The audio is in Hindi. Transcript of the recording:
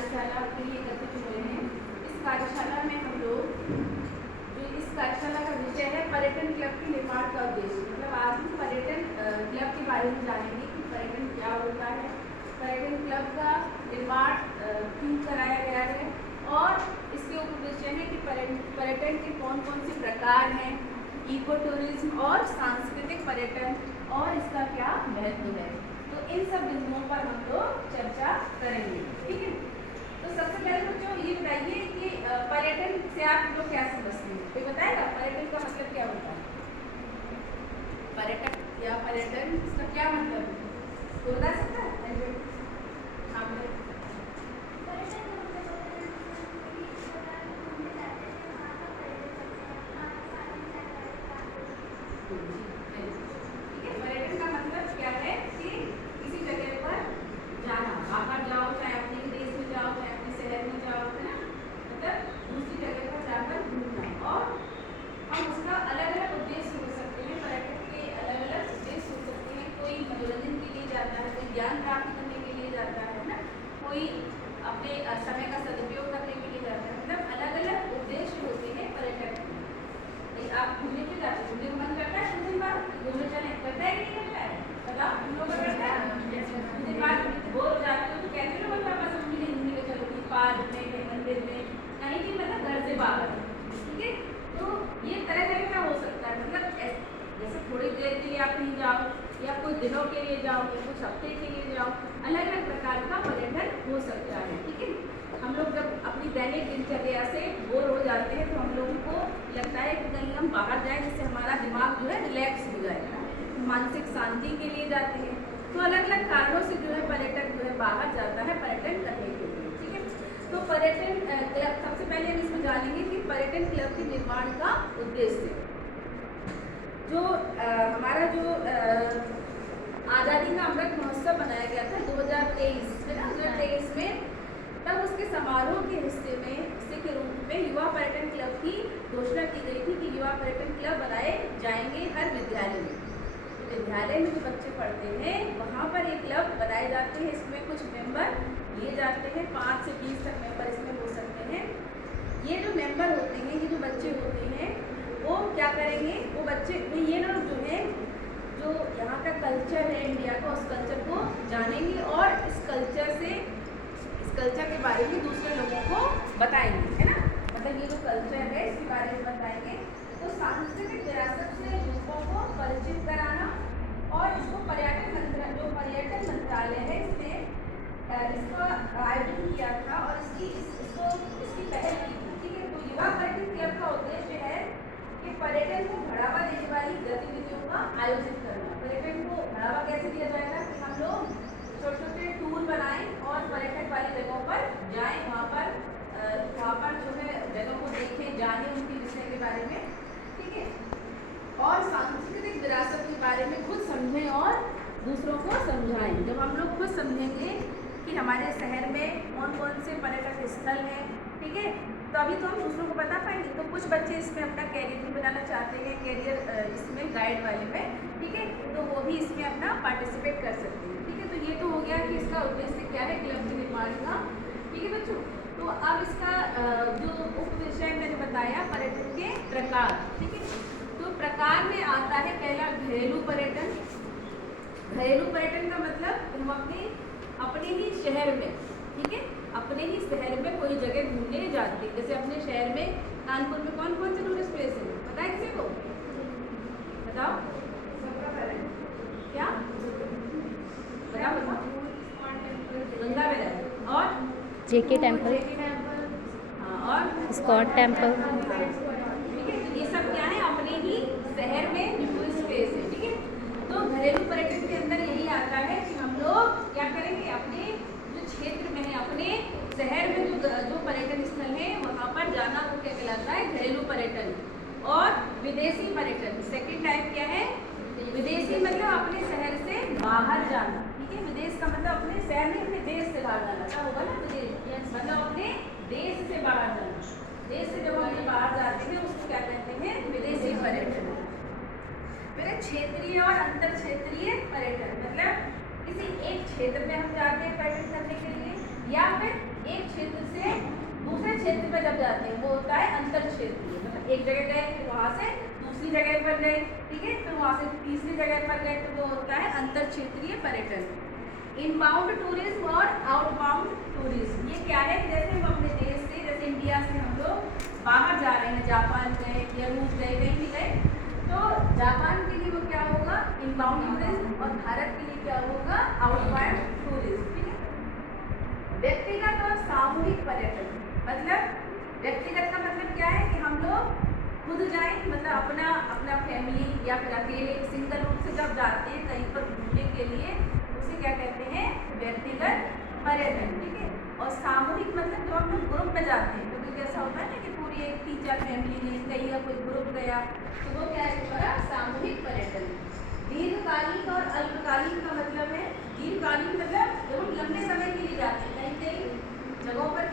कार्यशाला के लिए एकत्रित हुए हैं। इस कार्यशाला में हम लोग इस कार्यशाला का विषय है पर्यटन क्लब के निर्माण का उद्देश्य। मतलब आज हम पर्यटन क्लब के बारे में जानेंगे कि पर्यटन क्या होता है, पर्यटन क्लब का निर्माण क्यों कराया गया है और इसके उप विषय है कि पर्यटन के कौन कौन से प्रकार हैं, इको टूरिज्म और सांस्कृतिक पर्यटन और इसका क्या महत्व है। तो इन सब बिंदुओं पर हम लोग चर्चा करेंगे, ठीक है। तो सबसे पहले बच्चों ये बताइए कि पर्यटन से आप लोग क्या समझते हैं, कोई बताएगा पर्यटन का मतलब क्या होता है? पर्यटक या पर्यटन इसका क्या मतलब है, तो बता सकता है? आप पर्यटन का मतलब क्या है कि किसी जगह पर जाना, बाहर जाओ, चाहे अपने देश में जाओ, चाहे अपने शहर में जाओ, है ना, मतलब दूसरी जगह पर जाकर घूमना। और हम उसका अलग अलग उद्देश्य हो सकते हैं, पर्यटन के अलग अलग उद्देश्य हो सकते हैं। कोई मनोरंजन के लिए जाता है, कोई ज्ञान प्राप्त करने के लिए जाता है ना, कोई अपने समय का सदुपयोग करने के लिए जाता है। मतलब अलग अलग उद्देश्य होते हैं पर्यटन। आप घूमने क्यों जाते हैं? घूमने का मन करता है, कुछ दिन बाद घूमने चले, करता है कि नहीं करता है? बताओ, तुम लोग करता है? कुछ दिन बाद बोर हो जाते हो तो कहते हो मतलब बस घूमने घूमने के चलो, पार्क में, मंदिर में, कहीं भी, मतलब घर से बाहर, ठीक है। तो ये तरह तरह का हो सकता है, मतलब जैसे थोड़ी देर के लिए आप कहीं जाओ या कुछ दिनों के लिए जाओ या कुछ हफ्ते के लिए जाओ, अलग अलग प्रकार का पर्यटन हो सकता है, ठीक है। हम लोग जब अपनी दैनिक दिनचर्या से बोर हो जाते हैं तो हम लोगों को लगता है कि कहीं हम बाहर जाएं जिससे हमारा दिमाग जो है रिलैक्स हो जाए, मानसिक शांति के लिए जाते हैं। तो अलग अलग कारणों से जो है पर्यटक जो है बाहर जाता है पर्यटन करने के लिए, ठीक है। तो पर्यटन क्लब, सबसे पहले हम इसमें जानेंगे कि पर्यटन क्लब के निर्माण का उद्देश्य। जो हमारा जो आज़ादी का अमृत महोत्सव बनाया गया था 2023 में ना, 2023 में, तब उसके समारोह के हिस्से के रूप में युवा पर्यटन क्लब की घोषणा की गई थी कि युवा पर्यटन क्लब बनाए जाएंगे हर विद्यालय में। विद्यालय में जो बच्चे पढ़ते हैं वहाँ पर ये क्लब बनाए जाते हैं। इसमें कुछ मेंबर लिए जाते हैं, 5 से 20 तक मेंबर इसमें हो सकते हैं। ये जो मेंबर होते हैं, ये जो बच्चे होते हैं, वो क्या करेंगे, वो बच्चे ये लोग जो है, जो यहाँ का कल्चर है इंडिया का, उस कल्चर को जानेंगे और इस कल्चर के बारे में दूसरे लोगों को बताएंगे, है ना। मतलब ये जो कल्चर है इसके बारे में बताएंगे। तो सांस्कृतिक विरासत से लोगों को परिचित कराना और इसको पर्यटन मंत्रालय है, इसने इसका आयोजन किया था और इसकी पहल की थी, ठीक है। तो युवा पर्यटन क्लब का उद्देश्य है कि पर्यटन को बढ़ावा देने वाली गतिविधियों का आयोजन करना। पर्यटन को बढ़ावा कैसे दिया जाएगा कि हम लोग छोटे छोटे टूर बनाएं और पर्यटक वाली जगहों पर जाएं, वहाँ पर जो है जगहों को देखें, जानें उनके विषय के बारे में, ठीक है। और सांस्कृतिक विरासत के बारे में खुद समझें और दूसरों को समझाएं। जब हम लोग खुद समझेंगे कि हमारे शहर में कौन कौन से पर्यटक स्थल हैं, ठीक है, तो अभी तो हम दूसरों को बता पाएंगे। तो कुछ बच्चे इसमें अपना कैरियर भी बनाना चाहते हैं, कैरियर इसमें गाइड वाले में, ठीक है, तो वो भी इसमें अपना पार्टिसिपेट कर सकते हैं, ठीक है। तो ये तो हो गया कि इसका उद्देश्य क्या है क्लब के निर्माण का, ठीक है बच्चों। तो अब इसका जो उप विषय मैंने बताया पर्यटन के प्रकार, ठीक है। तो प्रकार में आता है पहला घरेलू पर्यटन। घरेलू पर्यटन का मतलब हम अपने ही शहर में, ठीक है, अपने ही शहर में कोई जगह घूमने जाते हैं। जैसे अपने शहर में कानपुर में कौन कौन से टूरिस्ट प्लेस है, पता है किसी को? बताओ क्या, बताओ। गंगा बैराज और जेके टेम्पल, हाँ, और स्कॉट टेम्पल, ठीक है। ये सब क्या है, अपने ही शहर में टूरिस्ट प्लेस है, ठीक है। तो घरेलू पर्यटन के अंदर यही आता है कि हम लोग क्या करेंगे, अपने जो क्षेत्र में है, अपने शहर में जो पर्यटन स्थल है वहाँ पर जाना, वो क्या कहलाता है, घरेलू पर्यटन। और विदेशी पर्यटन सेकंड टाइप क्या है, विदेशी मतलब अपने शहर से बाहर जाना, ठीक है। विदेश का मतलब अपने शहर में, अपने देश से बाहर जाना, क्या होगा ना विदेश, मतलब अपने देश से बाहर जाना। देश से जब हम बाहर जाते हैं उसको क्या कहते हैं, विदेशी पर्यटन। फिर क्षेत्रीय और अंतर क्षेत्रीय पर्यटन, मतलब किसी एक क्षेत्र में हम जाते हैं पर्यटन करने के लिए, या फिर एक क्षेत्र से दूसरे क्षेत्र में जब जाते हैं वो होता है अंतर क्षेत्रीय, मतलब एक जगह गए फिर वहाँ से दूसरी जगह पर गए, ठीक है, फिर वहाँ से तीसरी जगह पर गए, तो वो होता है अंतर क्षेत्रीय पर्यटन। इनबाउंड टूरिज्म और आउटबाउंड टूरिज्म, ये क्या है, जैसे हम अपने देश से, जैसे इंडिया से हम लोग बाहर जा रहे हैं, जापान गए या रूस गए, कहीं भी गए, तो जापान के लिए वो क्या होगा, इनबाउंड टूरिज्म, और भारत के लिए क्या होगा, आउटबाउंड टूरिज्म, ठीक है। व्यक्तिगत और सामूहिक पर्यटन, मतलब व्यक्तिगत का मतलब क्या है कि हम लोग खुद जाएं, मतलब अपना फैमिली या फिर अकेले सिंगल रूप से जब जाते हैं कहीं पर घूमने के लिए, उसे क्या कहते हैं, व्यक्तिगत पर्यटन, ठीक है। और सामूहिक मतलब जब हम लोग ग्रुप में जाते हैं, तो कुछ ऐसा होता है ना कि पूरी एक टीचर फैमिली गई, कहीं या कोई ग्रुप गया, तो वो क्या है हमारा सामूहिक पर्यटन। दीर्घकालीन और अल्पकालीन का मतलब है, दीर्घकालीन मतलब जब हम लंबे समय के लिए जाते हैं, कहीं कहीं जगहों पर